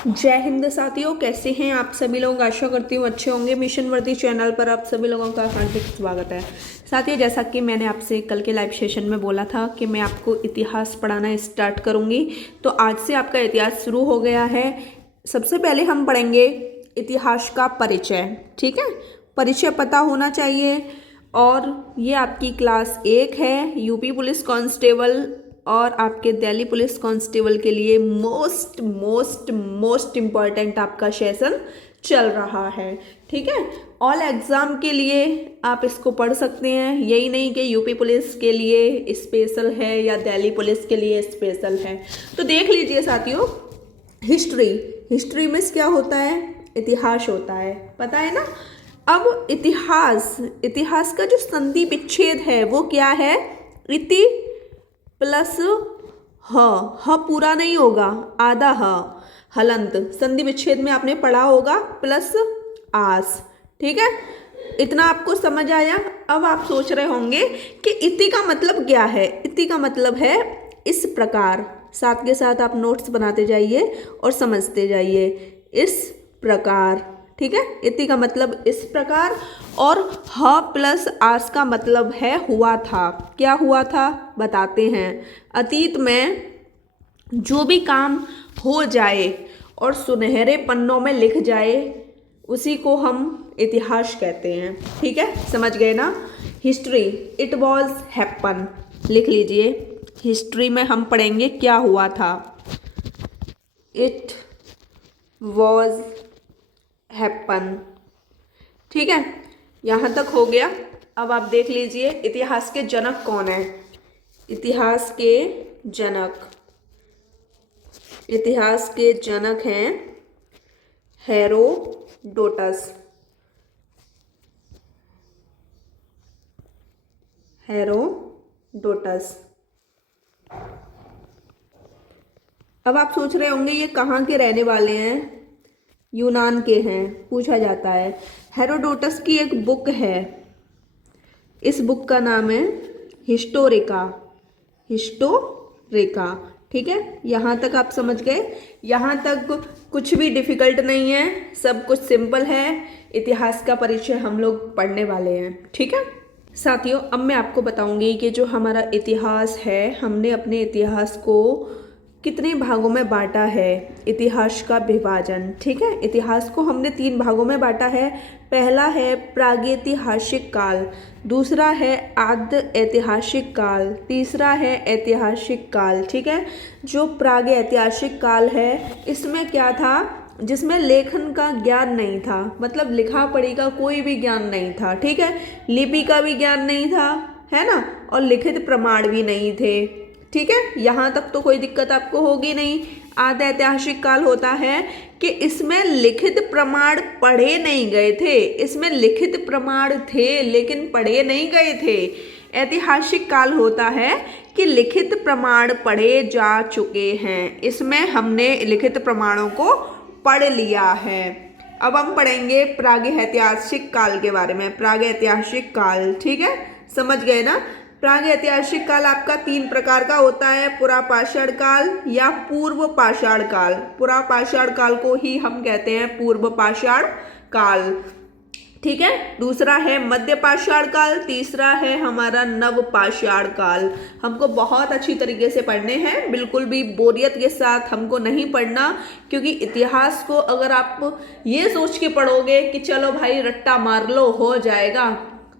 जय हिंद साथियों, कैसे हैं आप सभी लोग। आशा करती हूँ अच्छे होंगे। मिशन वर्दी चैनल पर आप सभी लोगों का हार्दिक स्वागत है। साथियों, जैसा कि मैंने आपसे कल के लाइव सेशन में बोला था कि मैं आपको इतिहास पढ़ाना स्टार्ट करूँगी, तो आज से आपका इतिहास शुरू हो गया है। सबसे पहले हम पढ़ेंगे इतिहास का परिचय। ठीक है, परिचय पता होना चाहिए। और ये आपकी क्लास 1 है, यूपी पुलिस कांस्टेबल और आपके दिल्ली पुलिस कांस्टेबल के लिए मोस्ट मोस्ट मोस्ट इम्पॉर्टेंट आपका सेशन चल रहा है। ठीक है, ऑल एग्ज़ाम के लिए आप इसको पढ़ सकते हैं। यही नहीं कि यूपी पुलिस के लिए स्पेशल है या दिल्ली पुलिस के लिए स्पेशल है। तो देख लीजिए साथियों, हिस्ट्री में क्या होता है, इतिहास होता है, पता है ना। अब इतिहास का जो संधि विच्छेद है वो क्या है, इति प्लस ह पूरा नहीं होगा, आधा हलंत। संधि विच्छेद में आपने पढ़ा होगा, प्लस आस। ठीक है, इतना आपको समझ आया। अब आप सोच रहे होंगे कि इति का मतलब क्या है। इति का मतलब है इस प्रकार। साथ के साथ आप नोट्स बनाते जाइए और समझते जाइए, इस प्रकार। ठीक है, इति का मतलब इस प्रकार, और ह प्लस आस का मतलब है हुआ था। क्या हुआ था बताते हैं। अतीत में जो भी काम हो जाए और सुनहरे पन्नों में लिख जाए, उसी को हम इतिहास कहते हैं। ठीक है, समझ गए ना। History, it was happen. लिख लीजिए, हिस्ट्री में हम पढ़ेंगे क्या हुआ था। It was happen. ठीक है, यहाँ तक हो गया। अब आप देख लीजिए इतिहास के जनक कौन है। इतिहास के जनक हैं हेरोडोटस। अब आप सोच रहे होंगे ये कहाँ के रहने वाले हैं। यूनान के हैं, पूछा जाता है। हेरोडोटस की एक बुक है, इस बुक का नाम है हिस्टोरिका। ठीक है, यहाँ तक आप समझ गए। यहाँ तक कुछ भी डिफिकल्ट नहीं है, सब कुछ सिंपल है। इतिहास का परिचय हम लोग पढ़ने वाले हैं। ठीक है साथियों, अब मैं आपको बताऊंगी कि जो हमारा इतिहास है, हमने अपने इतिहास को कितने भागों में बांटा है। इतिहास का विभाजन। ठीक है, इतिहास को हमने 3 भागों में बांटा है। पहला है प्रागैतिहासिक काल, दूसरा है आद्य ऐतिहासिक काल, तीसरा है ऐतिहासिक काल। ठीक है, जो प्रागैतिहासिक काल है, इसमें क्या था, जिसमें लेखन का ज्ञान नहीं था, मतलब लिखा पढ़ी का कोई भी ज्ञान नहीं था। ठीक है, लिपि का भी ज्ञान नहीं था, है ना, और लिखित प्रमाण भी नहीं थे। ठीक है, यहाँ तक तो कोई दिक्कत आपको होगी नहीं। आद्य ऐतिहासिक काल होता है कि इसमें लिखित प्रमाण पढ़े नहीं गए थे। इसमें लिखित प्रमाण थे लेकिन पढ़े नहीं गए थे। ऐतिहासिक काल होता है कि लिखित प्रमाण पढ़े जा चुके हैं, इसमें हमने लिखित प्रमाणों को पढ़ लिया है। अब हम पढ़ेंगे प्रागैतिहासिक काल के बारे में। प्रागैतिहासिक काल, ठीक है, समझ गए ना। प्रागैतिहासिक काल आपका 3 प्रकार का होता है, पुरापाषाण काल या पूर्व पाषाण काल। पुरापाषाण काल को ही हम कहते हैं पूर्व पाषाण काल। ठीक है, दूसरा है मध्य पाषाण काल, तीसरा है हमारा नव पाषाण काल। हमको बहुत अच्छी तरीके से पढ़ने हैं, बिल्कुल भी बोरियत के साथ हमको नहीं पढ़ना। क्योंकि इतिहास को अगर आप ये सोच के पढ़ोगे कि चलो भाई रट्टा मार लो हो जाएगा,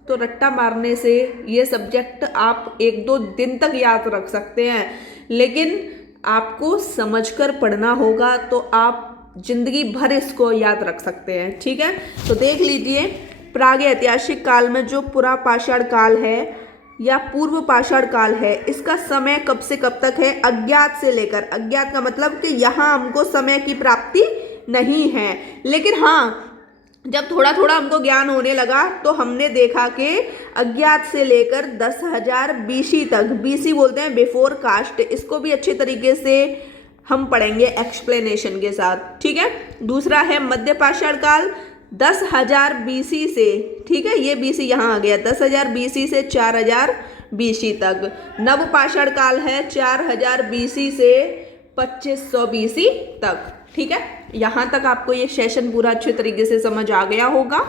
तो रट्टा मारने से ये सब्जेक्ट आप 1-2 दिन तक याद रख सकते हैं, लेकिन आपको समझकर पढ़ना होगा तो आप जिंदगी भर इसको याद रख सकते हैं। ठीक है, तो देख लीजिए प्रागैतिहासिक काल में जो पुरापाषाण काल है या पूर्व पाषाण काल है, इसका समय कब से कब तक है, अज्ञात से लेकर। अज्ञात का मतलब कि यहाँ हमको समय की प्राप्ति नहीं है, लेकिन हाँ जब थोड़ा थोड़ा हमको ज्ञान होने लगा तो हमने देखा कि अज्ञात से लेकर 10,000 बीसी तक, बीसी बोलते हैं बिफोर कास्ट, इसको भी अच्छे तरीके से हम पढ़ेंगे एक्सप्लेनेशन के साथ। ठीक है, दूसरा है मध्य पाषाण काल 10,000 बीसी से। ठीक है, ये बीसी यहाँ आ गया, 10,000 बीसी से 4,000 बीसी तक। नव पाषाण काल है 4,000 बीसी से 2500 बीसी तक। ठीक है, यहाँ तक आपको ये सेशन पूरा अच्छे तरीके से समझ आ गया होगा।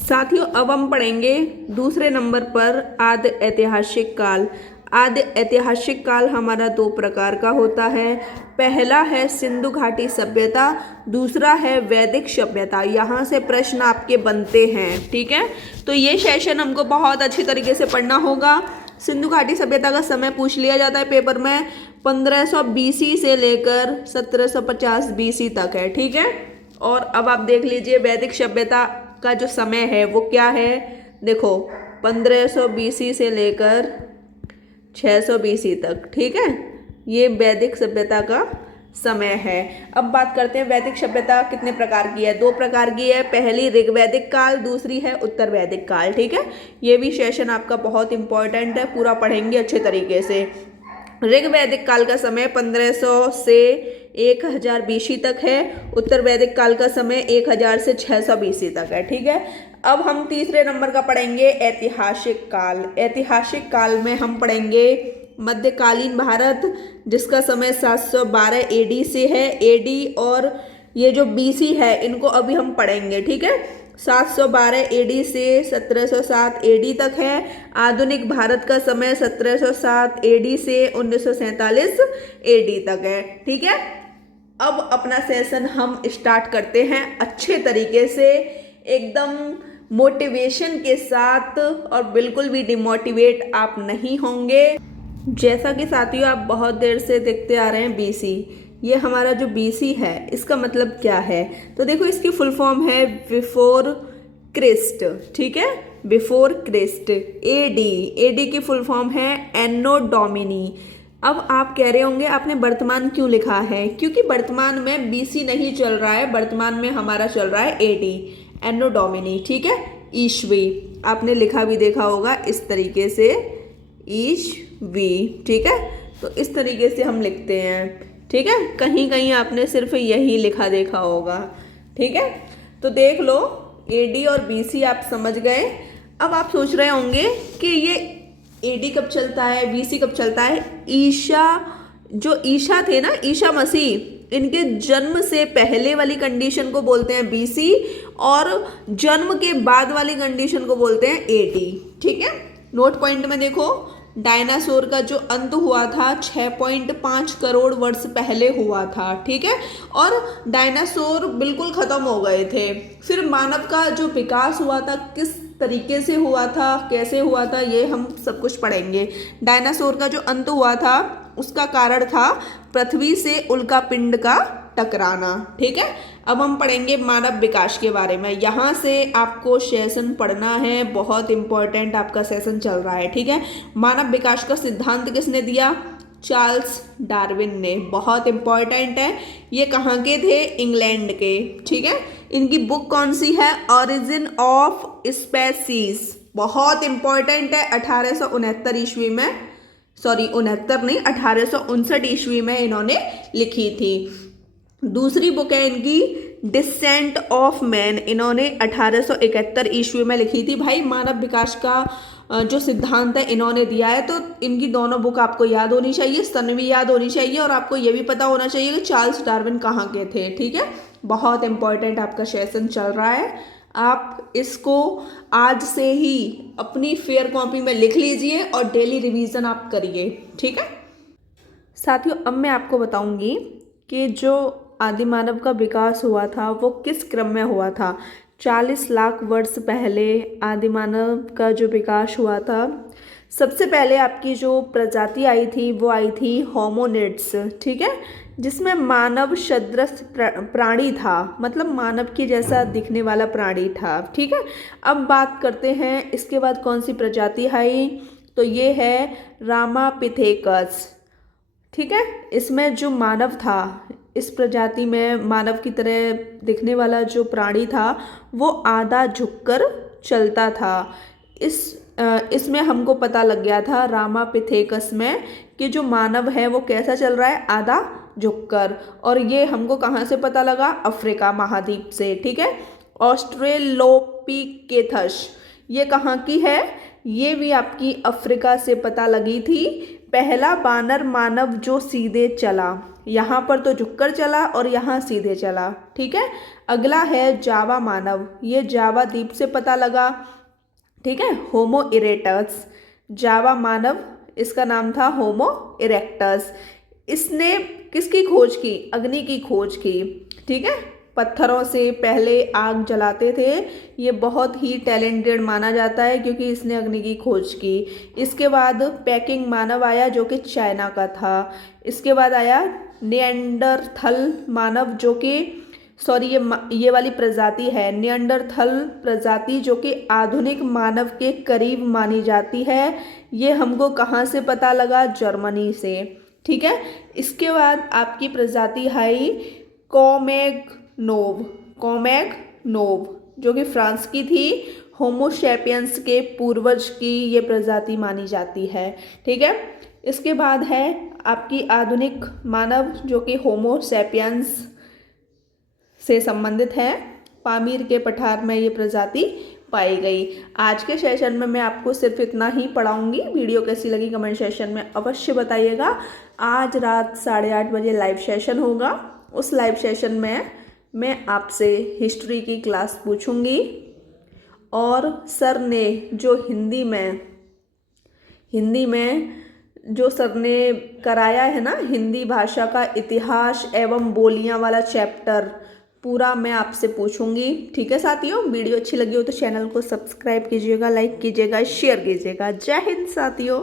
साथियों अब हम पढ़ेंगे दूसरे नंबर पर आदि ऐतिहासिक काल। आदि ऐतिहासिक काल हमारा दो प्रकार का होता है। पहला है सिंधु घाटी सभ्यता, दूसरा है वैदिक सभ्यता। यहाँ से प्रश्न आपके बनते हैं, ठीक है। तो ये सेशन हमको बहुत अच्छी तरीके से पढ़ना होगा। सिंधु घाटी सभ्यता का समय पूछ लिया जाता है पेपर में, 1500 BC से लेकर 1750 BC तक है, ठीक है। और अब आप देख लीजिए वैदिक सभ्यता का जो समय है वो क्या है। देखो 1500 BC से लेकर 600 BC तक, ठीक है, ये वैदिक सभ्यता का समय है। अब बात करते हैं वैदिक सभ्यता कितने प्रकार की है। दो प्रकार की है, पहली ऋग्वैदिक काल, दूसरी है उत्तर वैदिक काल, ठीक है। ये भी सेशन आपका बहुत इंपॉर्टेंट है, पूरा पढ़ेंगे अच्छे तरीके से। ऋग्वैदिक काल का समय 1500 से 1000 BC तक है। उत्तर वैदिक काल का समय 1000 से 600 BC तक है, ठीक है। अब हम तीसरे नंबर का पढ़ेंगे ऐतिहासिक काल। ऐतिहासिक काल में हम पढ़ेंगे मध्यकालीन भारत, जिसका समय 712 AD से है। AD और ये जो BC है इनको अभी हम पढ़ेंगे, ठीक है। 712 AD से 1707 AD तक है। आधुनिक भारत का समय 1707 AD से 1947 AD तक है, ठीक है। अब अपना सेशन हम स्टार्ट करते हैं अच्छे तरीके से, एकदम मोटिवेशन के साथ, और बिल्कुल भी डिमोटिवेट आप नहीं होंगे। जैसा कि साथियों आप बहुत देर से देखते आ रहे हैं BC, ये हमारा जो BC है इसका मतलब क्या है। तो देखो इसकी फुल फॉर्म है बिफोर क्रिस्ट, ठीक है, बिफोर क्रिस्ट। AD की फुल फॉर्म है एनो डोमिनी। अब आप कह रहे होंगे आपने वर्तमान क्यों लिखा है, क्योंकि वर्तमान में BC नहीं चल रहा है, वर्तमान में हमारा चल रहा है AD, एनो डोमिनी, ठीक है। ईस्वी आपने लिखा भी देखा होगा इस तरीके से, ईस्वी, ठीक है। तो इस तरीके से हम लिखते हैं, ठीक है। कहीं कहीं आपने सिर्फ यही लिखा देखा होगा, ठीक है। तो देख लो AD और BC आप समझ गए। अब आप सोच रहे होंगे कि ये AD कब चलता है, BC कब चलता है। जो ईशा थे ना, ईशा मसीह, इनके जन्म से पहले वाली कंडीशन को बोलते हैं BC, और जन्म के बाद वाली कंडीशन को बोलते हैं AD, ठीक है। नोट पॉइंट में देखो, डायनासोर का जो अंत हुआ था 6.5 करोड़ वर्ष पहले हुआ था, ठीक है। और डायनासोर बिल्कुल खत्म हो गए थे। फिर मानव का जो विकास हुआ था किस तरीके से हुआ था, कैसे हुआ था, ये हम सब कुछ पढ़ेंगे। डायनासोर का जो अंत हुआ था उसका कारण था पृथ्वी से उल्कापिंड का टकराना, ठीक है। अब हम पढ़ेंगे मानव विकास के बारे में। यहाँ से आपको सेशन पढ़ना है, बहुत इंपॉर्टेंट आपका सेशन चल रहा है, ठीक है। मानव विकास का सिद्धांत किसने दिया, चार्ल्स डार्विन ने, बहुत इंपॉर्टेंट है। ये कहाँ के थे, इंग्लैंड के, ठीक है। इनकी बुक कौन सी है, ओरिजिन ऑफ स्पेसीज, बहुत इंपॉर्टेंट है। 1869 ईस्वी में, सॉरी 69 नहीं, 1859 ईस्वी में इन्होंने लिखी थी। दूसरी बुक है इनकी डिसेंट ऑफ मैन, इन्होंने 1871 ईस्वी में लिखी थी। भाई मानव विकास का जो सिद्धांत है इन्होंने दिया है, तो इनकी दोनों बुक आपको याद होनी चाहिए, सन भी याद होनी चाहिए, और आपको ये भी पता होना चाहिए कि चार्ल्स डार्विन कहाँ के थे, ठीक है। बहुत इंपॉर्टेंट आपका सेशन चल रहा है। आप इसको आज से ही अपनी फेयर कॉपी में लिख लीजिए और डेली रिवीजन आप करिए, ठीक है। साथियों अब मैं आपको बताऊंगी कि जो आदि मानव का विकास हुआ था वो किस क्रम में हुआ था। 40 लाख वर्ष पहले आदि मानव का जो विकास हुआ था, सबसे पहले आपकी जो प्रजाति आई थी वो आई थी होमोनिड्स, ठीक है, जिसमें मानव सदृश प्राणी था, मतलब मानव के जैसा दिखने वाला प्राणी था, ठीक है। अब बात करते हैं इसके बाद कौन सी प्रजाति आई, तो ये है रामापिथेकस, ठीक है। इसमें जो मानव था, इस प्रजाति में मानव की तरह दिखने वाला जो प्राणी था वो आधा झुककर चलता था। इसमें हमको पता लग गया था रामापिथेकस में कि जो मानव है वो कैसा चल रहा है, आधा झुककर। और ये हमको कहाँ से पता लगा, अफ्रीका महाद्वीप से, ठीक है। ऑस्ट्रेलोपिथेकस ये कहाँ की है, ये भी आपकी अफ्रीका से पता लगी थी। पहला बानर मानव जो सीधे चला, यहाँ पर तो झुककर चला और यहाँ सीधे चला, ठीक है। अगला है जावा मानव, ये जावा द्वीप से पता लगा, ठीक है। होमो इरेक्टस, जावा मानव, इसका नाम था होमो इरेक्टस। इसने किसकी खोज की? अग्नि की खोज की, ठीक है। पत्थरों से पहले आग जलाते थे, ये बहुत ही टैलेंटेड माना जाता है क्योंकि इसने अग्नि की खोज की। इसके बाद पैकिंग मानव आया जो कि चाइना का था। इसके बाद आया निएंडरथल मानव जो कि ये वाली प्रजाति है निएंडरथल प्रजाति, जो कि आधुनिक मानव के करीब मानी जाती है। ये हमको कहाँ से पता लगा? जर्मनी से, ठीक है। इसके बाद आपकी प्रजाति है कॉमेगनोव जो कि फ्रांस की थी। होमोसैपियंस के पूर्वज की ये प्रजाति मानी जाती है, ठीक है। इसके बाद है आपकी आधुनिक मानव जो कि होमोसैपियंस से संबंधित है। पामीर के पठार में ये प्रजाति पाई गई। आज के सेशन में मैं आपको सिर्फ इतना ही पढ़ाऊंगी। वीडियो कैसी लगी कमेंट सेशन में अवश्य बताइएगा। आज रात 8:30 बजे लाइव सेशन होगा। उस लाइव सेशन में मैं आपसे हिस्ट्री की क्लास पूछूंगी और सर ने जो हिंदी में जो सर ने कराया है ना, हिंदी भाषा का इतिहास एवं बोलियां वाला चैप्टर पूरा मैं आपसे पूछूंगी, ठीक है साथियों। वीडियो अच्छी लगी हो तो चैनल को सब्सक्राइब कीजिएगा, लाइक कीजिएगा, शेयर कीजिएगा। जय हिंद साथियों।